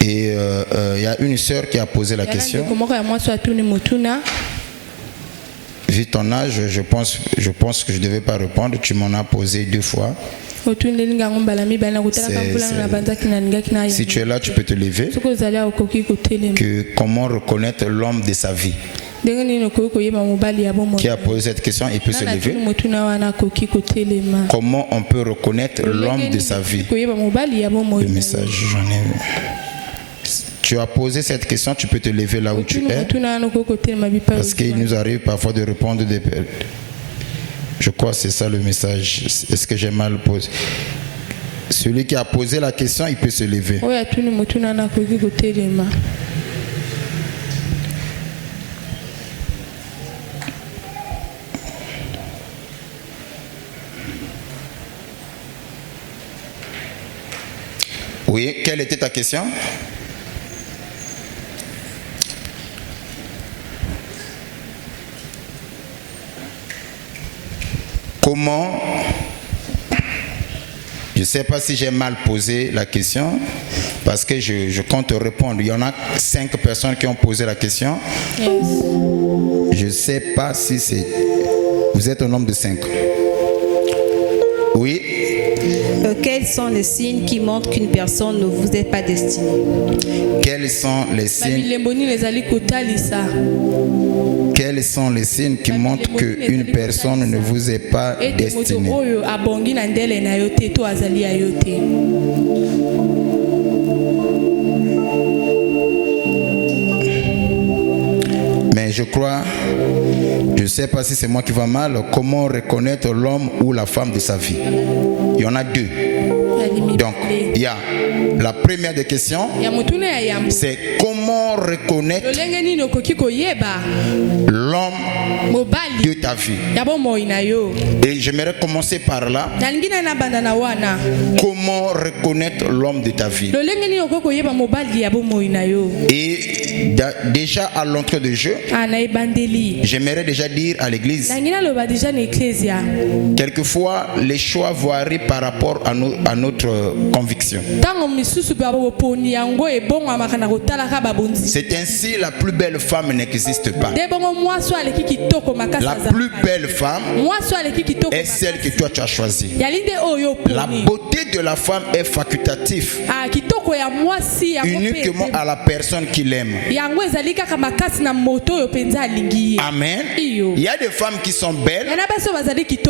Et il y a une sœur qui a posé la question. Vu ton âge, je pense que je ne devais pas répondre. Tu m'en as posé 2 fois. Si tu es là, tu peux te lever. Comment reconnaître l'homme de sa vie? Qui a posé cette question, il peut se lever. Comment on peut reconnaître l'homme de sa vie? Le message, j'en ai vu. Tu as posé cette question, tu peux te lever là où tu es. Parce qu'il nous arrive parfois de répondre des... Je crois que c'est ça le message. Est-ce que j'ai mal posé? Celui qui a posé la question, il peut se lever. Oui, quelle était ta question? Comment? Je ne sais pas si j'ai mal posé la question, parce que je compte répondre. Il y en a 5 personnes qui ont posé la question. Yes. Je ne sais pas si c'est... Vous êtes un nombre de 5. Oui. Quels sont les signes qui montrent qu'une personne ne vous est pas destinée? Quels sont les signes? Quels sont les signes qui montrent qu'une personne ne vous est pas destinée? Mais je crois, je ne sais pas si c'est moi qui va mal, comment reconnaître l'homme ou la femme de sa vie? Il y en a 2. Donc, il y a la première des questions, c'est comment reconnaître l'homme de ta vie. Et j'aimerais commencer par là. Comment reconnaître l'homme de ta vie? Et déjà à l'entrée de jeu, j'aimerais déjà dire à l'église, quelquefois les choix varient par rapport à notre conviction. C'est ainsi, la plus belle femme n'existe pas. La plus belle femme est celle que toi tu as choisie. La beauté de la femme est facultative, uniquement à la personne qui l'aime. Amen. Il y a des femmes qui sont belles,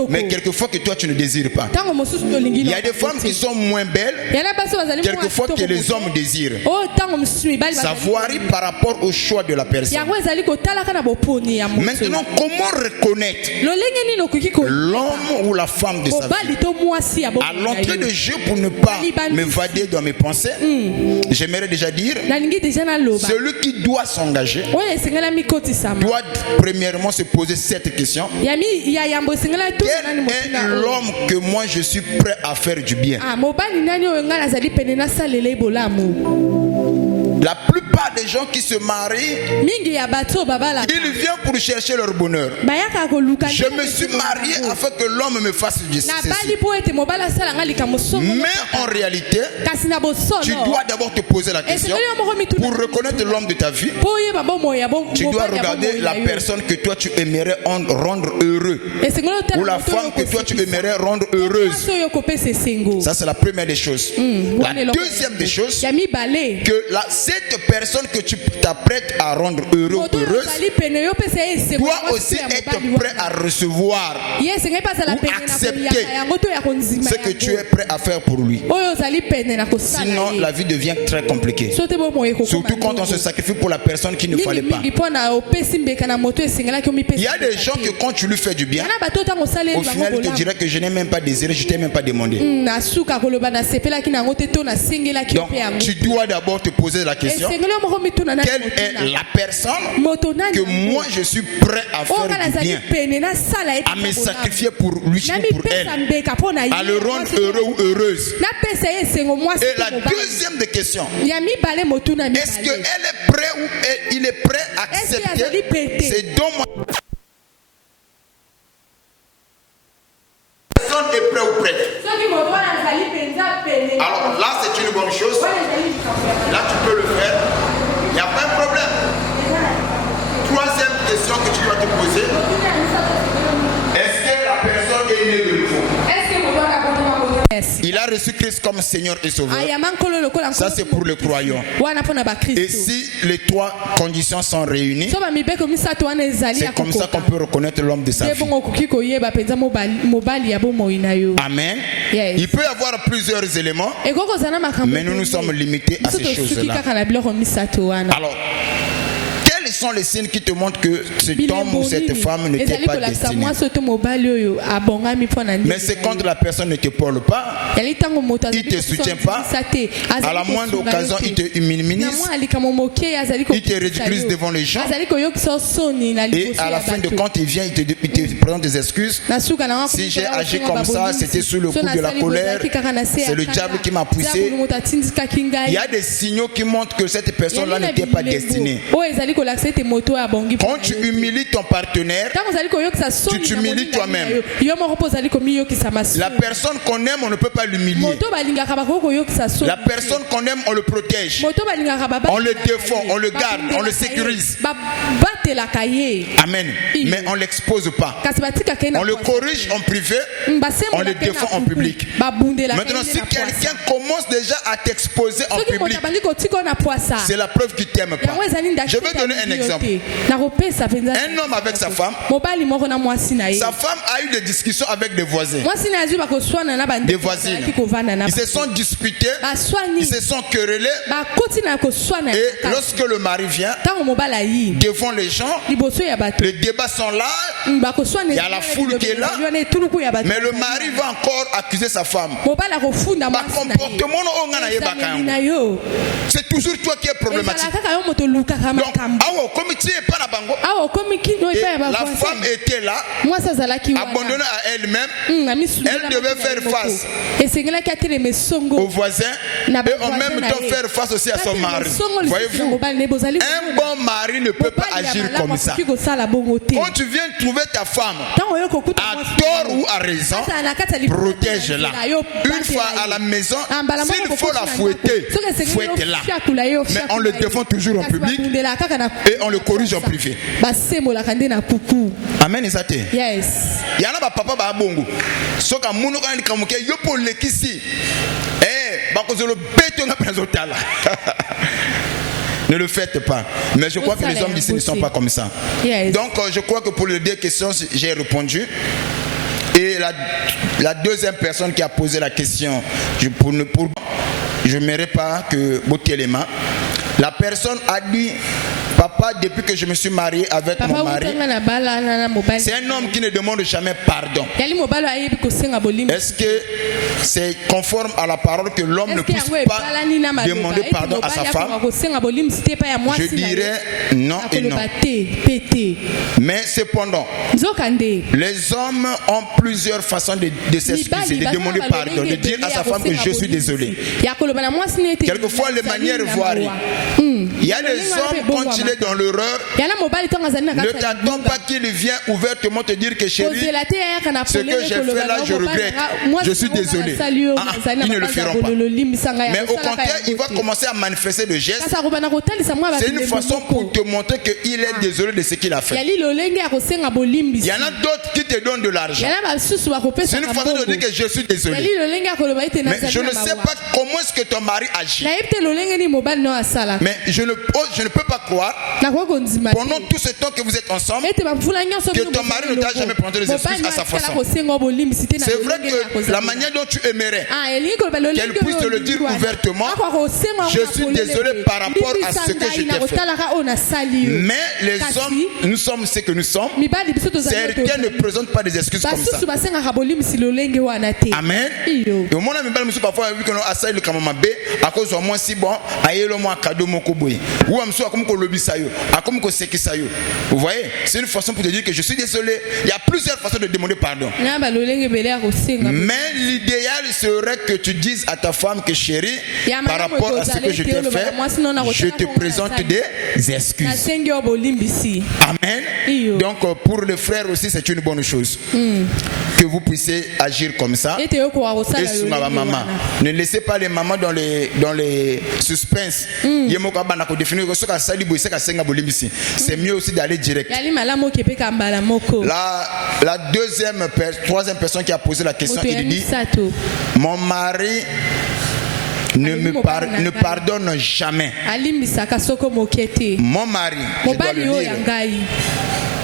mais quelquefois que toi tu ne désires pas. Il y a des femmes qui sont moins belles, quelquefois que les hommes désirent. Ça varie par rapport au choix de la personne. Maintenant, comment reconnaître l'homme ou la femme de sa vie? À l'entrée de jeu, pour ne pas m'évader dans mes pensées, j'aimerais déjà dire, celui qui doit s'engager doit premièrement se poser cette question: quel est l'homme que moi je suis prêt à faire du bien? La plupart des gens qui se marient, ils viennent pour chercher leur bonheur. Je me suis marié afin que l'homme me fasse ceci. Mais en réalité, tu dois d'abord te poser la question. Pour reconnaître l'homme de ta vie, tu dois regarder la personne que toi tu aimerais rendre heureux, ou la femme que toi tu aimerais rendre heureuse. Ça, c'est la première des choses. La deuxième des choses, que cette personne que tu t'apprêtes à rendre heureux ou heureuse doit aussi être prêt à recevoir ou accepter ce que tu es prêt à faire pour lui. Sinon, la vie devient très compliquée. Surtout quand on se sacrifie pour la personne qu'il ne fallait pas. Il y a des gens que quand tu lui fais du bien, au final, il te dirait que je n'ai même pas désiré, je t'ai même pas demandé. Donc, tu dois d'abord te poser la question: quelle est la personne que moi je suis prêt à faire du bien, à me sacrifier pour lui ou pour elle, à le rendre heureux ou heureuse? Et la deuxième des questions, est-ce qu'elle est prête ou il est prêt à accepter ces dons? Personne est prêt ou prête. Alors là, c'est une bonne chose. Là, tu peux le faire. Il n'y a pas de problème. Troisième question que tu dois te poser. Est-ce que la personne est née de nouveau? Il a reçu Christ comme Seigneur et Sauveur. Ça, c'est pour les croyants. Et si les trois conditions sont réunies, c'est comme ça qu'on peut reconnaître l'homme de sa vie. Amen. Yes. Il peut y avoir plusieurs éléments, mais nous nous sommes limités à ces choses-là. Alors, quels sont les signes qui te montrent que cet homme ou cette femme ne t'est pas destiné? Mais c'est quand la personne ne te parle pas, il ne te soutient pas, à la moindre occasion il te minimise, il te ridiculise devant les gens, et à la fin de compte il vient, il te présente des excuses. Si j'ai agi comme ça, c'était sous le coup de la colère, c'est le diable qui m'a poussé. Il y a des signaux qui montrent que cette personne-là n'était pas destinée. Quand tu humilies ton partenaire, tu t'humilies toi-même. La personne qu'on aime, on ne peut pas l'humilier. La personne qu'on aime, on le protège. On le défend, on le garde, on le sécurise. Amen. Mais on ne l'expose pas. On le corrige en privé, on le défend en public. Maintenant, si quelqu'un commence déjà à t'exposer en public, c'est la preuve qu'il ne t'aime pas. Je vais donner un exemple. Un homme avec sa femme a eu des discussions avec des voisins, des voisines. Ils se sont disputés, ils se sont querellés. Et lorsque le mari vient devant les gens, les débats sont là, il y a la foule qui est là, mais le mari va encore accuser sa femme. C'est toujours toi qui es problématique. Donc, et la femme était là, abandonnée à elle-même. Elle devait faire face aux voisins et en même temps faire face aussi à son mari. Voyez-vous, un bon mari ne peut pas agir comme ça. Quand tu viens trouver ta femme à tort ou à raison, protège-la. Une fois à la maison, s'il faut la fouetter, fouette-la. Mais on le défend toujours en public et on le corrige en privé. Amen. Yes. Yana ba papa ba bongo. Soka munu ka ni kamuke yopo lekisi. Ba ko zolo beto na prezotala. Ne le faites pas. Mais je crois que les hommes d'ici ne sont pas comme ça. Yes. Donc je crois que pour les deux questions j'ai répondu. Et la deuxième personne qui a posé la question, je n'aimerais pas que botter les mains. La personne a dit: papa, depuis que je me suis marié avec mon mari, c'est un homme qui ne demande jamais pardon. Est-ce que c'est conforme à la parole que l'homme ne puisse pas demander pardon à sa femme? Je dirais non et non. Mais cependant, les hommes ont plusieurs façons de s'excuser, de demander pardon, de dire à sa femme que je suis désolé. Quelquefois, les manières varient. Il y a des hommes, quand il est dans l'erreur, ne t'attends pas qu'il vienne ouvertement te dire que chérie, ce que j'ai fait là, je regrette, je suis désolé. Ils ne le feront pas. Mais au contraire, il va commencer à manifester le geste. C'est une façon pour te montrer qu'il est désolé de ce qu'il a fait. Il y en a d'autres qui te donnent de l'argent. C'est une façon de dire que je suis désolé. Mais je ne sais pas comment est-ce que ton mari agit. Mais je ne peux pas croire, pendant tout ce temps que vous êtes ensemble, que ton mari ne t'a jamais présenté les excuses à sa façon. C'est vrai que la manière dont tu aimerais qu'elle puisse te le dire ouvertement, je suis désolé par rapport à ce que je t'ai fait. Mais les hommes, nous sommes ce que nous sommes. Certains ne présentent pas des excuses comme ça. Amen. Et au moment où parfois vu que nous assaillons le camamabe à cause de moi si bon, aïe le moi cadeau. pardon mon koboy. Ou amso comme ko lobi sayo, comme ko seki sayo. Vous voyez, c'est une façon pour te dire que je suis désolé. Il y a plusieurs façons de demander pardon. Mais l'idéal serait que tu dises à ta femme que chérie, par rapport à ce que je t'ai fait, je te présente des excuses. Amen. Donc pour le frère aussi, c'est une bonne chose que vous puissiez agir comme ça. Et sur ma maman, ne laissez pas les mamans dans les suspens. C'est mieux aussi d'aller direct. La troisième personne qui a posé la question, il dit: mon mari ne pardonne jamais. Mon mari, je dois le dire.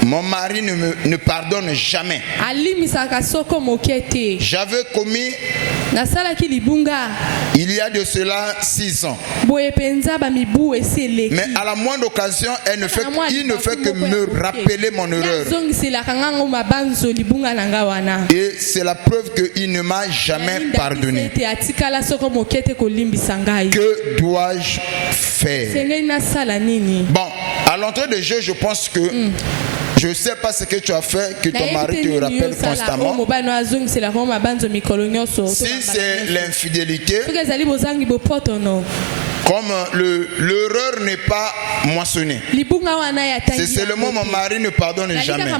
Mon mari ne pardonne jamais. J'avais commis il y a de cela 6 ans. Mais à la moindre occasion, il ne fait que me rappeler mon erreur. Et c'est la preuve qu'il ne m'a jamais pardonné. Que dois-je faire? Bon, à l'entrée de jeu, je pense que je ne sais pas ce que tu as fait, que ton mari te rappelle constamment. Si c'est l'infidélité, comme l'erreur n'est pas moissonnée, c'est seulement mon mari ne pardonne jamais.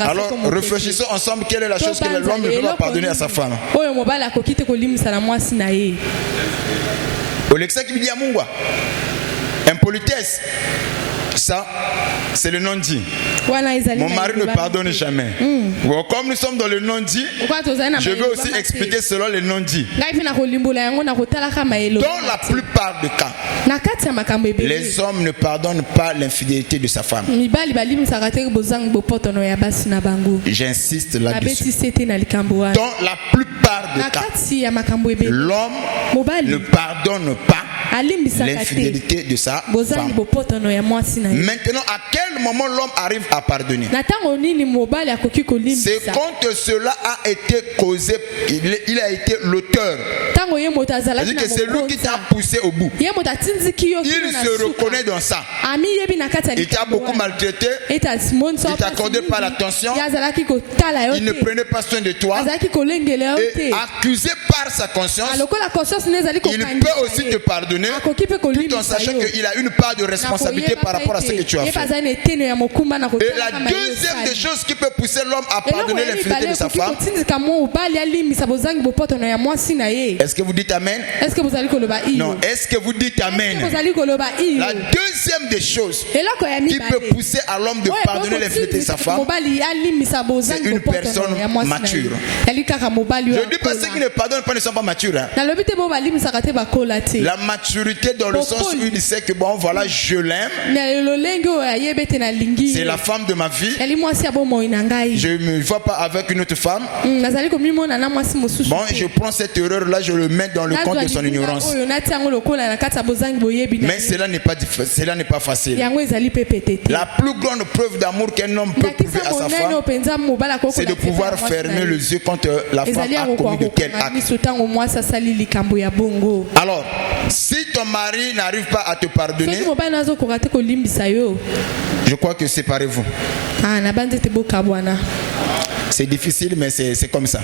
Alors réfléchissons ensemble quelle est la chose que l'homme ne peut pas pardonner à sa femme. Impolitesse. Ça, c'est le non-dit. Mon mari ne pardonne jamais. Bon, comme nous sommes dans le non-dit, je vais aussi expliquer selon le non-dit. Dans la plupart des cas, les hommes ne pardonnent pas l'infidélité de sa femme. J'insiste là-dessus. Dans la plupart des cas, l'homme ne pardonne pas l'infidélité de sa femme. Maintenant, à quel moment l'homme arrive à pardonner? C'est quand cela a été causé, il a été l'auteur. C'est-à-dire que c'est lui qui t'a poussé au bout. Il se reconnaît dans ça. Il t'a beaucoup maltraité, il t'a accordé pas l'attention, il ne prenait pas soin de toi. Et accusé par sa conscience, il peut aussi te pardonner, tout en sachant qu'il a une part de responsabilité par rapport à ce que tu as fait. Et la deuxième des choses qui peut pousser l'homme à pardonner l'infidélité de sa femme, est-ce que vous dites amen? Non, est-ce que vous dites amen? La deuxième des choses qui peut pousser à l'homme de pardonner l'infidélité de sa femme, c'est une personne mature. Je ne dis pas ceux qui ne pardonnent pas ne sont pas matures. Hein. La maturité dans le sens où il sait que bon voilà, je l'aime. C'est la femme de ma vie. Je ne me vois pas avec une autre femme. Bon, je prends cette erreur-là, je le mets dans le compte de son ignorance. Mais cela n'est pas facile. La plus grande preuve d'amour qu'un homme peut prouver à sa femme, c'est de pouvoir fermer les yeux quand la femme a commis de tels actes. Alors, si ton mari n'arrive pas à te pardonner, je crois que séparez-vous. C'est difficile, mais c'est comme ça.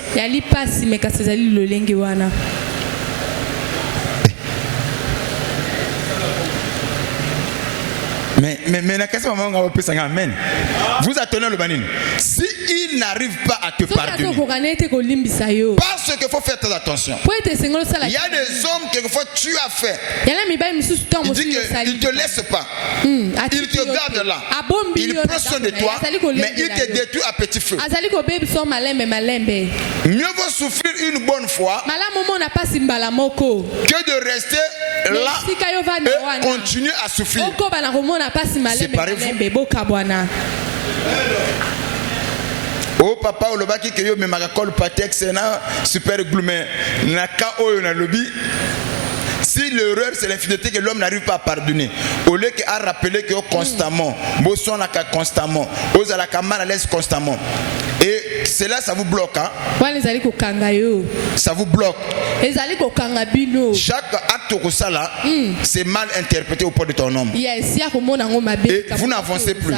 Mais la question amen. Vous attendez le banin. Si il n'arrive pas à te pardonner, parce qu'il faut faire très attention. Il y a des hommes quelquefois tu as fait. Il dit qu'il ne te laisse pas. Il te garde là. Il prend soin de toi, mais il te détruit à petit feu. Mieux vaut souffrir une bonne fois que de rester là et continuer à souffrir. Séparez-vous. Oh papa o lobaki ke yo me makakol patex na super glume na ka oyo na lobby. Si l'erreur c'est l'infidélité que l'homme n'arrive pas à pardonner, au lieu que à rappeler que constamment boson la constamment aux à la caméra laisse constamment et cela ça vous bloque hein? Ça vous bloque. Chaque acte que ça là c'est mal interprété au point de ton homme et vous n'avancez plus.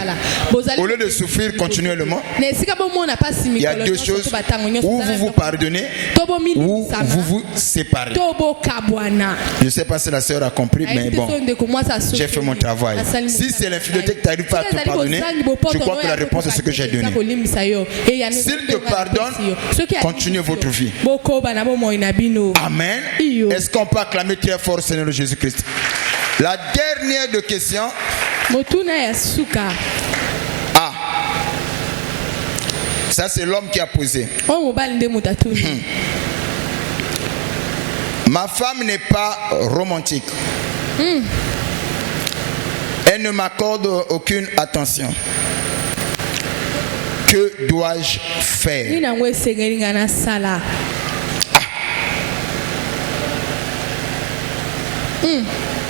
Au lieu de souffrir continuellement, il y a deux choses: ou vous vous pardonnez ou vous vous séparez. Je ne sais pas si la sœur a compris, mais bon, j'ai fait mon travail. Si c'est l'infidélité que tu n'arrives pas à te pardonner, je crois que la réponse est ce que j'ai donné. S'il te pardonne, continuez votre vie. Amen. Est-ce qu'on peut acclamer très fort Seigneur Jésus-Christ? La dernière de questions. Ah, ça c'est l'homme qui a posé. Ma femme n'est pas romantique. Elle ne m'accorde aucune attention. Que dois-je faire?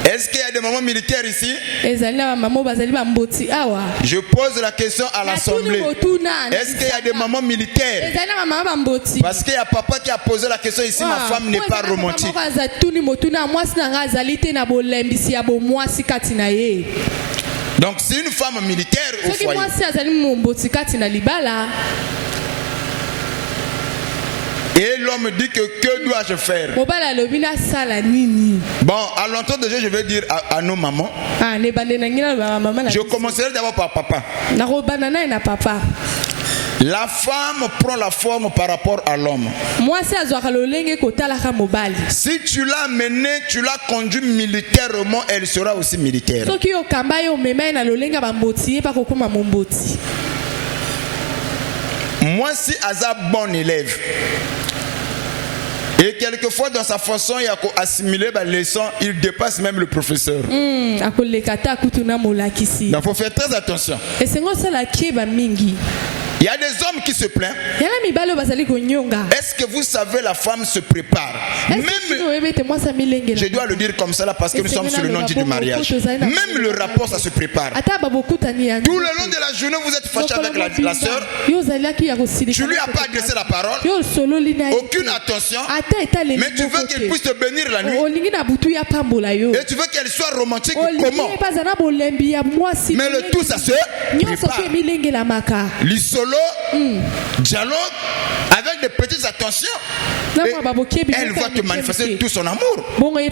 Est-ce qu'il y a des mamans militaires ici? Je pose la question à l'assemblée. Est-ce qu'il y a des mamans militaires? Parce qu'il y a papa qui a posé la question ici. Ma femme n'est pas romantique. Donc c'est une femme militaire au foyer. Et l'homme dit que dois-je faire? Bon, à l'entour de Dieu, je vais dire à nos mamans. Je commencerai d'abord par papa. La femme prend la forme par rapport à l'homme. Si tu l'as menée, tu l'as conduit militairement, elle sera aussi militaire. Moi, si Azab bon élève, et quelquefois dans sa façon il a assimilé les leçons, il dépasse même le professeur. Donc il faut faire très attention. Il y a des hommes qui se plaignent. Est-ce que vous savez, la femme se prépare? Même, je dois le dire comme ça là parce que nous sommes sur le nom du mariage. Même le rapport, ça se prépare. Tout le long de la journée, vous êtes fâché avec la soeur. Tu lui as pas adressé la parole. Aucune attention. Mais tu veux qu'elle puisse te bénir la nuit. Et tu veux qu'elle soit romantique. Comment? Mais le tout, ça se prépare. L'isolo, dialogue, avec des petites attentions. Elle va te manifester tout son amour. Mais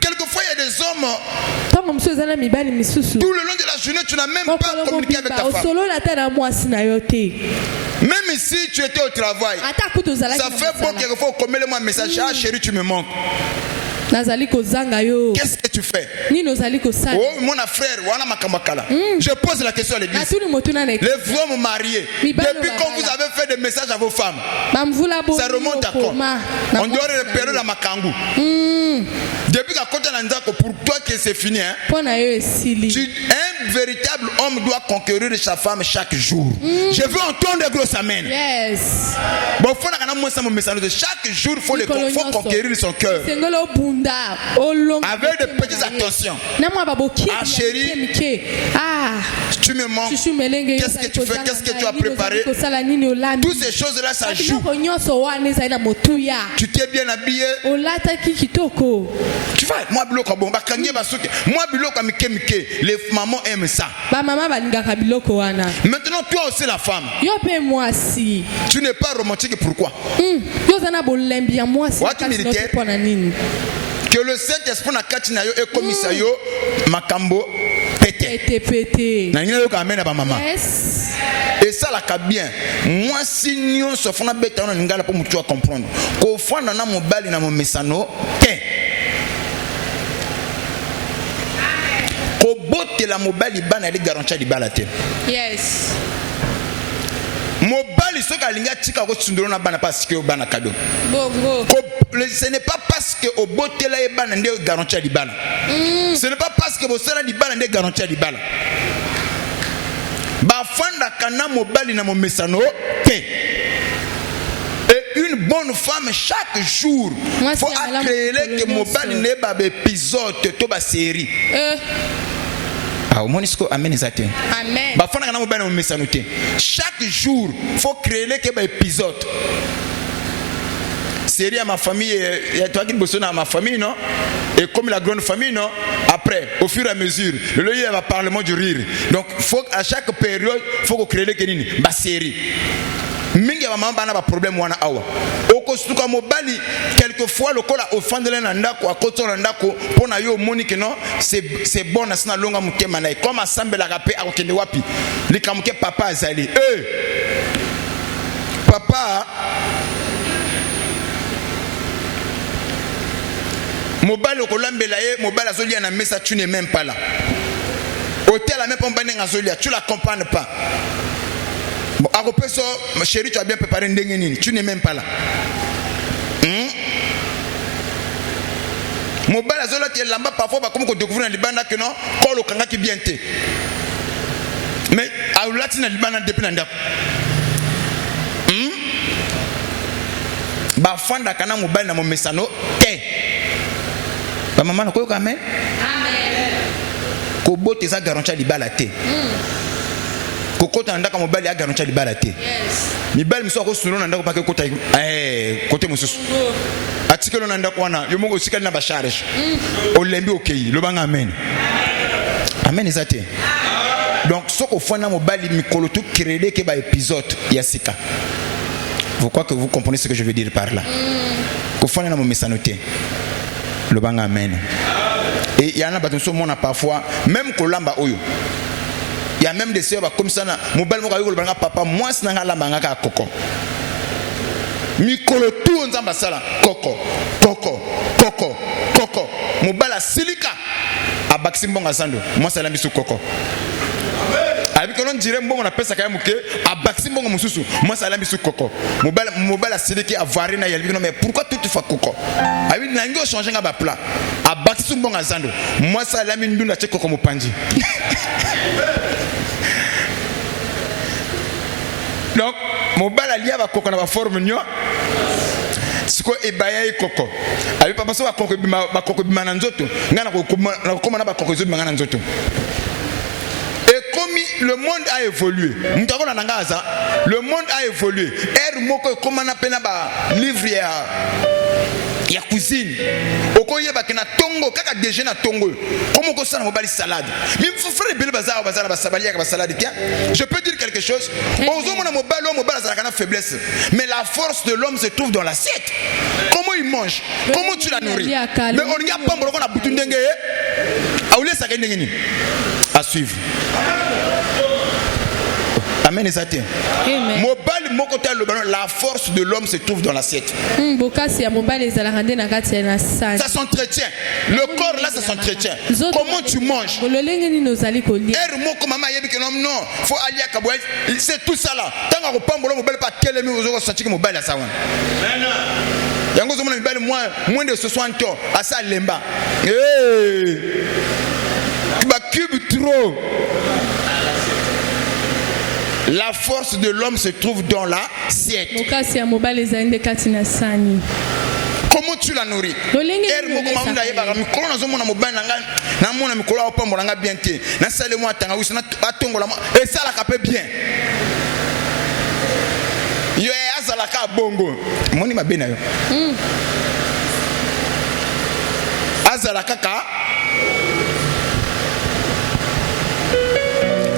quelquefois il y a des hommes, tout le long de la journée, tu n'as même pas communiqué avec ta femme. Même si tu étais au travail, ça fait bon quelquefois qu'on met moi un message: ah chérie, tu me manques. Qu'est-ce que tu fais? Oh mon frère, voilà ma kamakala. Je pose la question à l'église. Les femmes mariées, depuis quand vous avez fait des messages à vos femmes, ça remonte à quand? On doit repérer la makangu. Depuis qu'à côté de pour toi que c'est fini, hein? Un véritable homme doit conquérir sa femme chaque jour. Je veux entendre gros amen. Yes. Bon, chaque jour, il faut conquérir son cœur. Avec de petites attentions. Ah chérie, tu me manques. Qu'est-ce que tu fais? Qu'est-ce que tu as préparé? Toutes ces choses-là, ça joue. Tu t'es bien habillé. Tu vois, moi, les mamans aiment ça. Maintenant, toi aussi, la femme. Tu n'es pas romantique, pourquoi? Militaire. Que le Saint-Esprit n'a katinayo et komisayo makambo pété. Et ça la ka bien. Moi si nous sofona beta na ngala pour mutu comprendre. Ko fana na mobali na momesano te. Ko botte la mobali bana li garantia di balate. Yes. Mobali soka linga tika ko tsundoro na bana parce que bana cadeau. Bongo. Ce n'est pas parce que au botela e bana nde garantia di bana. Ce n'est pas parce que bosala di bana nde garantia di bana. Ba fanda kana mobali na momesano te. Et une bonne femme chaque jour. Il faut créer que mon ban n'est pas épisode de la série. Amen. Chaque jour, il faut créer que épisode. Série à ma famille, il y a toi qui bosse dans ma famille, non? Et comme la grande famille, non? Après, au fur et à mesure, le lieu va parlement du rire. Donc, faut à chaque période, il faut créer une série. Mingi maman bana ba problème wana awa. Oko stuka mobali quelquefois le kola offendre l'enda ko akoto l'enda ko pona yo monique non c'est bon na sina longa mutema na comme ensemble la rapé akende wapi. Likamuke papa azali. Papa mobali okolambela ye mobali azolia na mesa tu n'es même pas là. Hôtel la même pas banenga azolia tu la comprends pas. Bon, à repéso, ma chérie, tu as bien préparé une dengue, tu n'es même pas là. Mon bal à zola, tu es là-bas, parfois, comme on découvre dans le Liban, que non, quand le kanga qui bien t'es. Mais à l'oulatine, dans le Liban, depuis l'anda. Bah, fanda kana mon bal dans mon messano, t'es. Bah, maman, quoi, quand même? Amen. Kobo, t'es ça garanti à l'Iban, la t'es. Kokota ndaka mobali ya garantia libala te. Yes. Mibali mso ko suno ndaka pake kota kote mususu. Atikelo ndaka wana yo mongo sikali na ba charge. Olembi okei lo banga amen. Amen ezate. Donc soko fana mobali mikolo to créer ke ba épisode ya sika. Vous croyez que vous comprenez ce que je veux dire par là? Ko fana na mo mesanoté. Lo banga amen. Et il y en a bateau mona parfois même kolamba oyo. Il y a même des sœurs comme ça, mobile papa, moi c'est un la manga coco. Mikolo tout on zamba sala coco, coco, coco, coco. Mobile a silica a baximbonga zando. Moi c'est la misu coco. Avec on dirait bon on appelle ça quand même que a baximbonga mususu. Moi c'est la misu coco. Mobile a silica a varina yalbi non mais pourquoi tout fait coco? Avec nango changer nga ba plat. A baximbonga zando. Moi c'est la mindu na coco mopanji. Donc, mon bal a lié avec coco na forme nyo. Siko ebaya koko. Abi papa so ba koko bima nzoto. Ngana ko koma na ba koko zo bima nzoto. Et comme le monde a évolué, mutako na ngaza, le monde a évolué. Moko koma na pena ba livre ya cuisine. Okoye ba kena tongo kaka déjeuner na tongo. Comment ko sana mobali salade. Mais frère bele bazar ba sabali ka ba salade kia. Je peux dire quelque chose. Ozo mona mobali za kana faiblesse. Mais la force de l'homme se trouve dans l'assiette. Comment il mange? Comment tu la nourris? Mais on n'y a pas mbolo na butu ndenge. Aule sa ka ndenge ni. À suivre. Amen. La force de l'homme se trouve dans l'assiette. Ça s'entretient. Le corps là, ça s'entretient. Comment tu manges? C'est tout ça là. Moins de 60 ans. À ça, lemba. Cube trop. La force de l'homme se trouve dans l'assiette. Comment tu la nourris? Et ça la capé bien. Yo azalaka bongo. Moni mabena yo. Azalaka ka.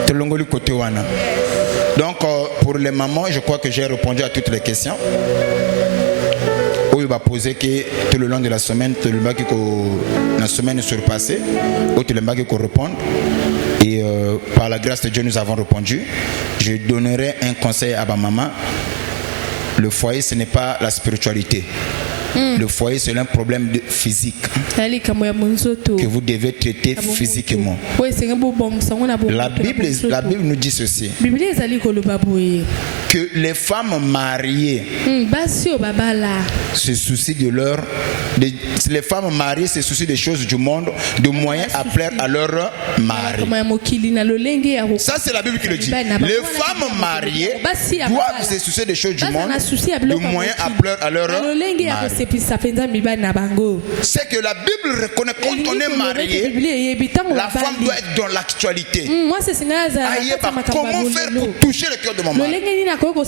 Telongoli côté wana. Donc, pour les mamans, je crois que j'ai répondu à toutes les questions. Où il va poser que tout le long de la semaine, la semaine surpassée, où tout le monde qui répond. Et par la grâce de Dieu, nous avons répondu. Je donnerai un conseil à ma maman. Le foyer, ce n'est pas la spiritualité. Le foyer, c'est un problème physique que vous devez traiter physiquement. La Bible nous dit ceci, que les femmes mariées se soucient de leur Les femmes mariées se soucient des choses du monde, de moyens à plaire à leur mari. Ça, c'est la Bible qui le dit. Les femmes mariées doivent se soucier des choses du monde, de moyens à plaire à leur mari. C'est que la Bible reconnaît quand on est marié, la femme doit être dans l'actualité. Comment faire pour toucher le cœur de mon mari? Comment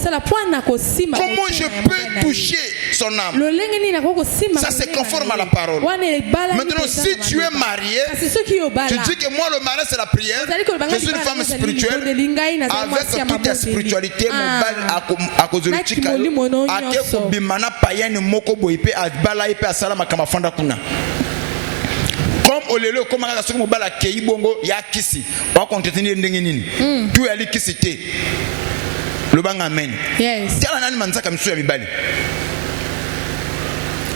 je peux toucher son âme? Ça, c'est conforme à la parole. Maintenant, si tu es marié, tu dis que moi, le mariage, c'est la prière. Je suis une femme spirituelle. Avec toute ta spiritualité, à cause de l'Utika, comme olelo comme la soki mobala kei bongo ya kisi wa contenir ndenge nini tu ali kisité le banga amen. Yes. Tala nani manzaka misu ya mibali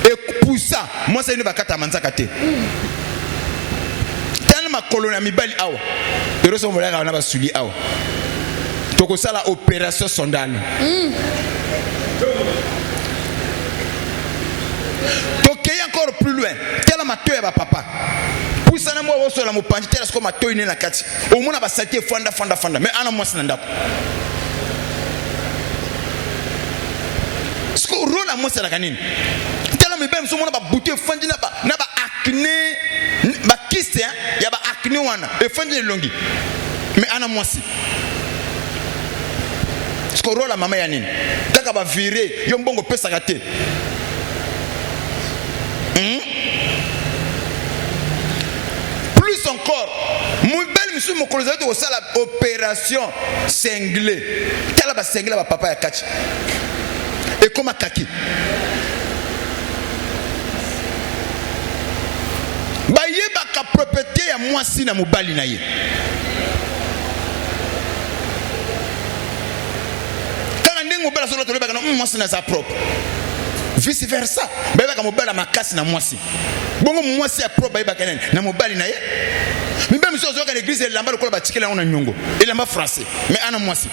et pour ça moi c'est une bakata manzaka te tala ma colonia mibali awa pero so molaka na basuli awa toko sala opération sondale encore plus loin. Tela mato ya papa. Poussana moi woso la mopanji tela sko mato ine na kati. Au mona ba salté fanda. Mais ana moi sinanda. Sko rola moi sala kanini. Tela me bem so mona ba bouté fandi na ba acné ba kiste ya ba acné wana. E fandi longi. Mais ana moi si. Sko rola mama ya nini. Taka ba virer yo mbongo pesa kate. Plus encore, mon bel monsieur mon collègue de la opération cinglée. Quelle va cingler va papa ya kachi. Et comment kaki. Ba yeba ka propriété ya moi si na mobali na ye. Quand ndenge mobali so to lebaka na moi si na sa propre. Vice versa. Beba ka mobali makasi na moi si. Bongo moi si a propre beba kanen na mobali na ye. Mais même si on zoka l'église elle lamba le kola batikela on na nyongo. Il lamba français. Mais ana moi si.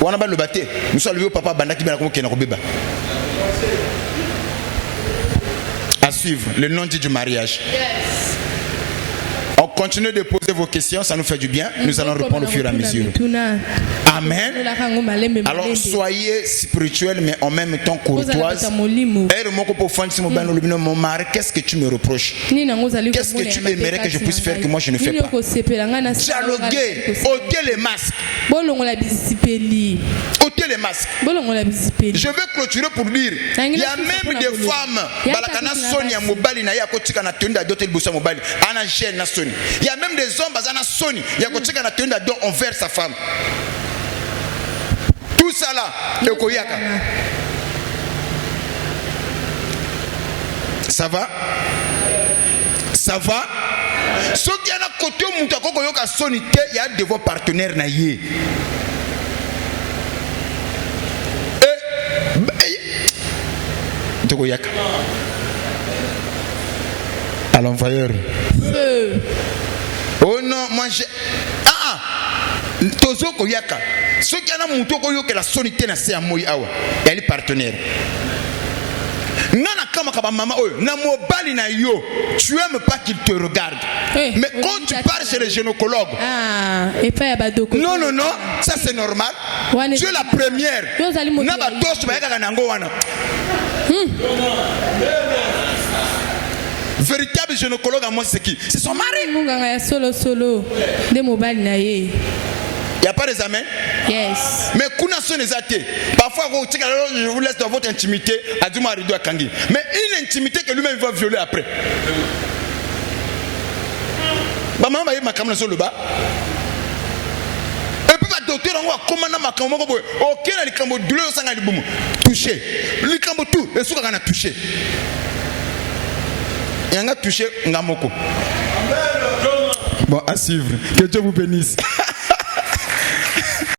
Wana ba le baté. Nous sommes levé au papa bandaki bana ko kena ko beba. À suivre le nom du mariage. Yes. On continue de poser vos questions, ça nous fait du bien. Nous allons répondre au fur et à mesure. Amen. Alors soyez spirituels mais en même temps courtoises. Mon mari, qu'est-ce que tu me reproches? Qu'est-ce que tu aimerais que je puisse faire que moi je ne fais pas? Dialoguer, ôtez les masques. Ôtez les masques. Je vais clôturer pour dire, il y a même des femmes, il y a même des hommes bazana soni ya kotika na tenda don envers sa femme. Tout ça là ekoyaka. Ça va? Ça va? Ce qui a côté mutu akoko yoka soni te ya de vos partenaires na ye. Ekoyaka. À l'envoyeur. Oh non, moi j'ai. Tozo koyaka. Ce qui a monté koyoke la sonité na se amoyi awa. Elle est partenaire. Nana kama kaba mama oyo na mobali na yo, tu aimes pas qu'il te regarde. Mais quand tu pars chez le gynécologue. Non, ça c'est normal. Tu es la première. Na ba tosh ba yaka nango wana. Véritable gynécologue à moi c'est qui? C'est son mari. Il n'y a pas des amens? Yes. Mais kuna son exaté. Parfois je vous laisse dans votre intimité à Duma Rido Kangi. Mais une intimité que lui-même va violer après. Maman va y ma caméra sur le bas. Et puis le docteur on va commander ma caméra. Ok là les caméras douleur sang à l'iboumu. Touché. Les caméras tout. Les sous qu'on a touché. Et on a touché Ngamoko. Bon, à suivre. Que Dieu vous bénisse.